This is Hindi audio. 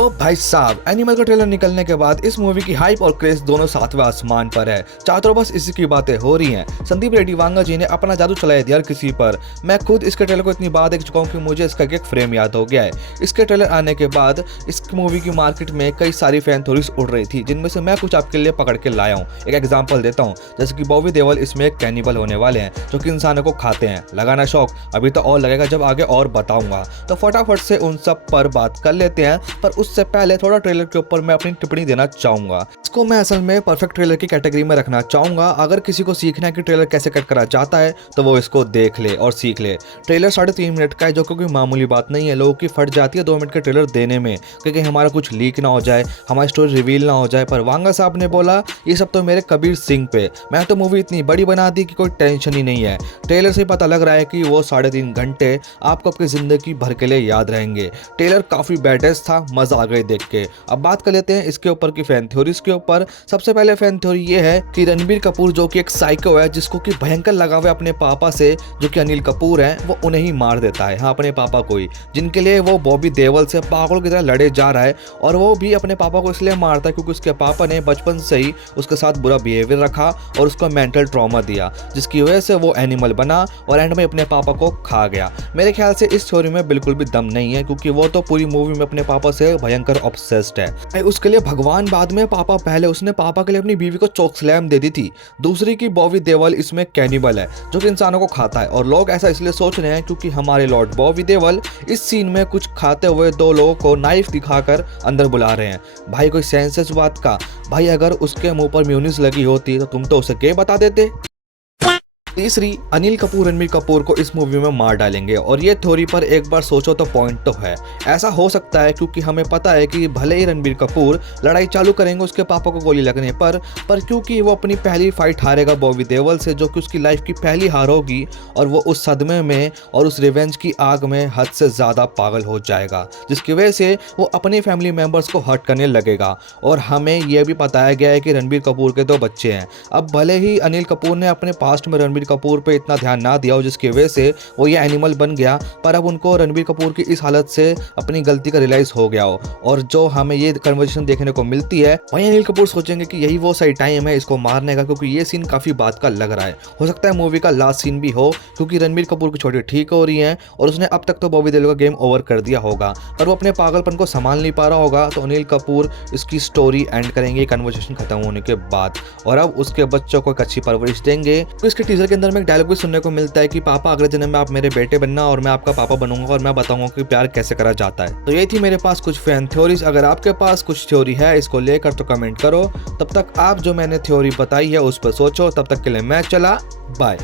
तो भाई साहब, एनिमल का ट्रेलर निकलने के बाद इस मूवी की हाइप और क्रेज दोनों सातवें आसमान पर है। चारों तरफ बस इसी की बातें हो रही हैं। संदीप रेड्डी वांगा जी ने अपना जादू चलाया दिया किसी पर। मैं खुद इसके ट्रेलर को इतनी बार देख चुका हूं कि मुझे इसका एक फ्रेम याद हो गया है। इसके ट्रेलर आने के बाद इस मूवी की मार्केट में कई सारी फैन थ्योरीज उड़ रही थी, जिनमें से मैं कुछ आपके लिए पकड़ के लाया हूँ। एक एग्जाम्पल देता हूँ, जैसे कि बॉबी देओल इसमें एक कैनिबल होने वाले हैं जो कि इंसानों को खाते हैं। लगाना शौक? अभी तो और लगेगा जब आगे और बताऊंगा। तो फटाफट से उन सब पर बात कर लेते हैं, पर उससे पहले थोड़ा ट्रेलर के ऊपर मैं अपनी टिप्पणी देना चाहूंगा। इसको मैं असल में परफेक्ट ट्रेलर की कैटेगरी में रखना चाहूंगा। अगर किसी को सीखना है कि ट्रेलर कैसे कट करा जाता है तो वो इसको देख ले और सीख ले। ट्रेलर 3.5 मिनट का है, जो कोई मामूली बात नहीं है। लोगों की फट जाती है 2 मिनट के ट्रेलर देने में, क्योंकि हमारा कुछ लीक ना हो जाए, हमारी स्टोरी रिवील ना हो जाए। पर वांगा साहब ने बोला ये सब तो मेरे कबीर सिंह पे। मैं तो मूवी इतनी बड़ी बना दी कि कोई टेंशन ही नहीं है। ट्रेलर से पता लग रहा है कि वो 3.5 घंटे आपको अपनी जिंदगी भर के लिए याद रहेंगे। ट्रेलर काफी बैडेस्ट था, मजा आ गई देख के। अब बात कर लेते हैं इसके ऊपर की फैन थ्योरीज के ऊपर। सबसे पहले फैन थ्योरी ये है कि रणबीर कपूर जो कि एक साइको है, जिसको कि भयंकर लगाव है अपने पापा से, जो कि अनिल कपूर है, वो उन्हें ही मार देता है। हाँ, अपने पापा को ही, जिनके लिए वो बॉबी देओल से पागलों की तरह लड़े जा रहा है। और वो भी अपने पापा को इसलिए मारता है क्योंकि उसके पापा ने बचपन से ही उसके साथ बुरा बिहेवियर रखा और उसको मेंटल ट्रॉमा दिया, जिसकी वजह से वो एनिमल बना और एंड में अपने पापा को खा गया। मेरे ख्याल से इस थ्योरी में बिल्कुल भी दम नहीं है, क्योंकि वो तो पूरी मूवी में अपने पापा से भयंकर ऑब्सेस्ड है। उसके लिए भगवान बाद में, पापा पहले। उसने पापा के लिए अपनी बीवी को चोक स्लैम दे दी थी। दूसरी की बॉबी देओल इसमें कैनिबल है, जो कि इंसानों को खाता है। और लोग ऐसा इसलिए सोच रहे हैं क्योंकि हमारे लॉर्ड बॉबी देओल इस सीन में कुछ खाते हुए 2 लोगों को नाइफ दिखाकर अंदर बुला रहे हैं। भाई कोई सेंस है इस बात का? भाई अगर उसके मुंह पर म्यूनिस लगी होती तो तुम तो उसे क्या बता देते। तीसरी, अनिल कपूर रणबीर कपूर को इस मूवी में मार डालेंगे। और ये थ्योरी पर एक बार सोचो तो पॉइंट तो है। ऐसा हो सकता है क्योंकि हमें पता है कि भले ही रणबीर कपूर लड़ाई चालू करेंगे उसके पापा को गोली लगने पर क्योंकि वो अपनी पहली फाइट हारेगा बॉबी देओल से, जो कि उसकी लाइफ की पहली हार होगी, और वो उस सदमे में और उस रिवेंज की आग में हद से ज़्यादा पागल हो जाएगा, जिसकी वजह से वो अपने फैमिली मेम्बर्स को हर्ट करने लगेगा। और हमें यह भी बताया गया है कि रणबीर कपूर के 2 बच्चे हैं। अब भले ही अनिल कपूर ने अपने पास्ट में रणबीर कपूर पे इतना ध्यान ना दिया हो, जिसकी वजह से वो ये एनिमल बन गया, पर अब उनको रणबीर कपूर की इस हालत से अपनी गलती का रियलाइज हो गया हो। और जो हमें ये कन्वर्सेशन देखने को मिलती है, वहीं अनिल कपूर सोचेंगे कि यही वो सही टाइम है इसको मारने का, क्योंकि ये सीन काफी बात का लग रहा है। हो सकता है मूवी का लास्ट सीन भी हो, क्योंकि रणबीर कपूर की छोटी ठीक हो रही है और उसने अब तक तो बॉबी देओल का गेम ओवर कर दिया होगा, पर वो अपने पागलपन को संभाल नहीं पा रहा होगा। तो अनिल कपूर इसकी स्टोरी एंड करेंगे कन्वर्सेशन खत्म होने के बाद, और अब उसके बच्चों को एक अच्छी परवरिश देंगे। तो इसके टीजर के अंदर में एक डायलॉग भी सुनने को मिलता है कि पापा अगले जन्म में आप मेरे बेटे बनना और मैं आपका पापा बनूंगा और मैं बताऊंगा कि प्यार कैसे करा जाता है। तो ये थी मेरे पास कुछ फैन थ्योरीज। अगर आपके पास कुछ थ्योरी है इसको लेकर तो कमेंट करो। तब तक आप जो मैंने थ्योरी बताई है उस पर सोचो। तब तक के लिए मैं चला, बाय।